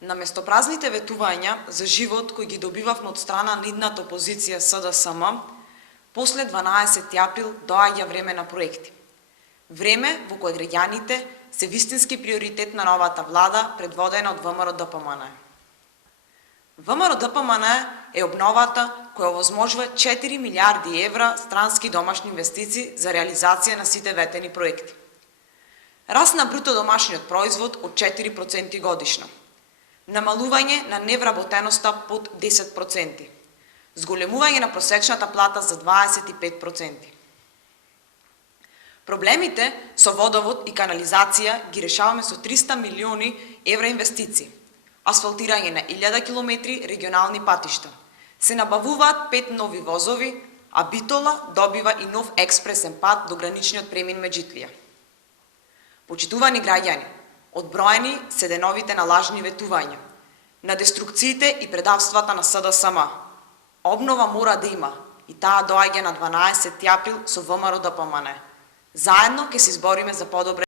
Наместо празните ветувања за живот кои ги добивавме од страна на идната опозиција СДСМ, после 12 април доаѓа време на проекти. Време во кое граѓаните се вистински приоритет на новата влада предводена од ВМРО-ДПМН. ВМРО-ДПМН е обновата која овозможува 4 милиарди евра странски домашни инвестиции за реализација на сите ветени проекти. Раст на бруто домашниот производ од 4% годишно. Намалување на невработеноста под 10%. Зголемување на просечната плата за 25%. Проблемите со водовод и канализација ги решаваме со 300 милиони евра инвестиции. Асфалтирање на 1000 километри регионални патишта. Се набавуваат 5 нови возови, а Битола добива и нов експресен пат до граничниот премин Меджитлија. Почитувани граѓани, одброени се деновите на лажни ветувања, на деструкциите и предавствата на СДСМ. Обнова мора да има и таа доаѓа на 12 април со ВМРО-ДПМН. Заедно ќе се избориме за подобро